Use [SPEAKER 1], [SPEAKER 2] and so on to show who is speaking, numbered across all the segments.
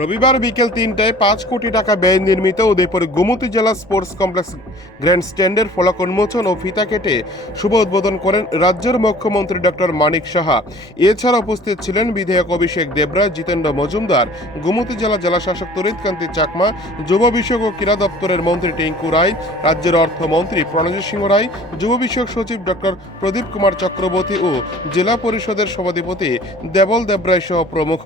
[SPEAKER 1] রবিবার বিকেল তিনটায় পাঁচ কোটি টাকা ব্যয় নির্মিত উদয়পুর গোমতী জেলা স্পোর্টস কমপ্লেক্স গ্র্যান্ড স্ট্যান্ডের ফলক উন্মোচন ও ফিতা কেটে শুভ উদ্বোধন করেন রাজ্যের মুখ্যমন্ত্রী ডক্টর মানিক সাহা। এছাড়া উপস্থিত ছিলেন বিধায়ক অভিষেক দেবরাজ, জিতেন্দ্র মজুমদার, গোমতী জেলা জেলাশাসক তরিতকান্তি চাকমা, যুব বিষয়ক ও ক্রীড়া দপ্তরের মন্ত্রী টিঙ্কু রায়, রাজ্যের অর্থমন্ত্রী প্রণজিৎ সিংহ রায়, যুব বিষয়ক সচিব ডক্টর প্রদীপ কুমার চক্রবর্তী ও জেলা পরিষদের সভাধিপতি দেবল দেবরায় সহ প্রমুখ।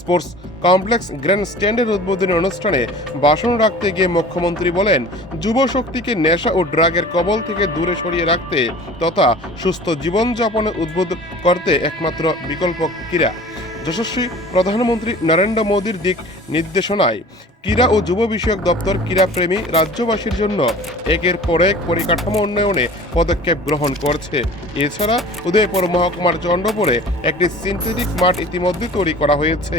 [SPEAKER 1] স্পোর্টস কমপ্লেক্স গ্র্যান্ড স্ট্যান্ডের উদ্বোধনী অনুষ্ঠানে ভাষণ রাখতে গিয়ে মুখ্যমন্ত্রী বলেন যুব শক্তিকে নেশা ও ড্রাগের কবল থেকে দূরে সরিয়ে রাখতে তথা সুস্থ জীবনযাপনে উদ্বুদ্ধ করতে একমাত্র বিকল্প ক্রীড়া। যশস্বী প্রধানমন্ত্রী নরেন্দ্র মোদীর দিক নির্দেশনায় ক্রীড়া ও যুব বিষয়ক দপ্তর ক্রীড়াপ্রেমী রাজ্যবাসীর জন্য একের পর এক পরিকাঠামো উন্নয়নে পদক্ষেপ গ্রহণ করছে। এছাড়া উদয়পুর মহকুমার চন্দ্রপুরে একটি সিনথেটিক মাঠ ইতিমধ্যে তৈরি করা হয়েছে।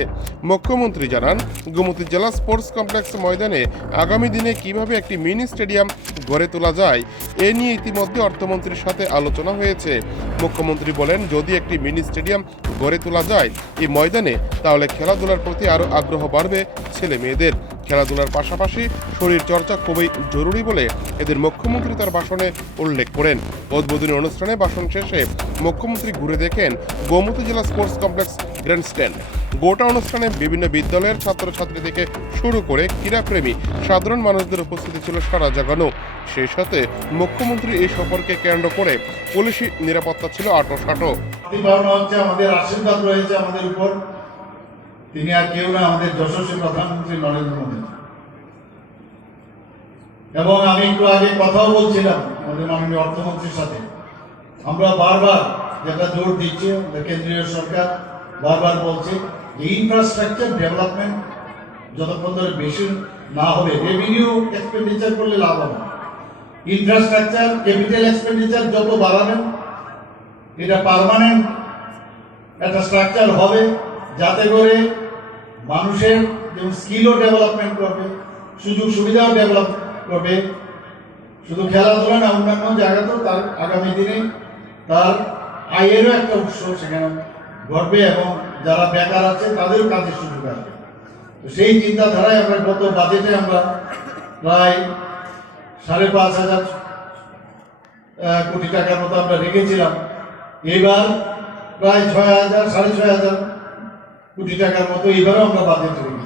[SPEAKER 1] মুখ্যমন্ত্রী জানান, গোমতী জেলা স্পোর্টস কমপ্লেক্স ময়দানে আগামী দিনে কীভাবে একটি মিনি স্টেডিয়াম গড়ে তোলা যায়, এ নিয়ে ইতিমধ্যে অর্থমন্ত্রীর সাথে আলোচনা হয়েছে। মুখ্যমন্ত্রী বলেন, যদি একটি মিনি স্টেডিয়াম গড়ে তোলা যায় এই ময়দানে, তাহলে খেলাধুলার প্রতি আরও আগ্রহ বাড়বে ছেলে মেয়েদের খেলাধুলার পাশাপাশি শরীর চর্চা খুবই জরুরি বলে এদের মুখ্যমন্ত্রী তার ভাষণে উল্লেখ করেন। উদ্বোধনী অনুষ্ঠানে ভাষণ শেষে মুখ্যমন্ত্রী ঘুরে দেখেন গোমতী জেলা স্পোর্টস কমপ্লেক্স গ্র্যান্ড স্ট্যান্ড গোটা অনুষ্ঠানে বিভিন্ন বিদ্যালয়ের ছাত্রছাত্রী থেকে শুরু করে ক্রীড়াপ্রেমী সাধারণ মানুষদের উপস্থিতি ছিল সারা জাগানো। সেই সাথে মুখ্যমন্ত্রী এই সফরকে কেন্দ্র করে পুলিশি নিরাপত্তা ছিল আটো সাটো।
[SPEAKER 2] আমাদের আশীর্বাদ রয়েছে আমাদের উপর। তিনি আর কেউ না আমাদের যশস্বী প্রধানমন্ত্রী নরেন্দ্র মোদী। এবং আমি একটু আগে কথাও বলছিলাম আমাদের মাননীয় অর্থমন্ত্রীর সাথে। আমরা বারবার যেটা জোর দিচ্ছি কেন্দ্রীয় সরকার বারবার বলছে, যে ইনফ্রাস্ট্রাকচার ডেভেলপমেন্ট যতক্ষণ ধরে বেশি না হবে রেভিনিউ এক্সপেন্ডিচার করলে লাভ হবে ইনফ্রাস্ট্রাকচার ক্যাপিটাল এক্সপেন্ডিচার যত বাড়াবেন এটা পার্মানেন্ট একটা স্ট্রাকচার হবে, যাতে করে মানুষের যেমন স্কিলও ডেভেলপমেন্ট করবে সুযোগ সুবিধাও ডেভেলপ করবে শুধু খেলাধুলা না, অন্যান্য জায়গাতেও তার আগামী দিনে তার আয়েরও একটা উৎস সেখানে ঘটবে এবং যারা বেকার আছে তাদেরও কাজের সুযোগ আসবে। তো সেই চিন্তাধারায় আমরা গত বাজেটে আমরা প্রায় সাড়ে পাঁচ হাজার কোটি টাকার মতো আমরা রেখেছিলাম। এবার প্রায় ছয় হাজার, সাড়ে ছয় হাজার কোটি টাকার মতো এবারও আমরা বাজেট রেখেছি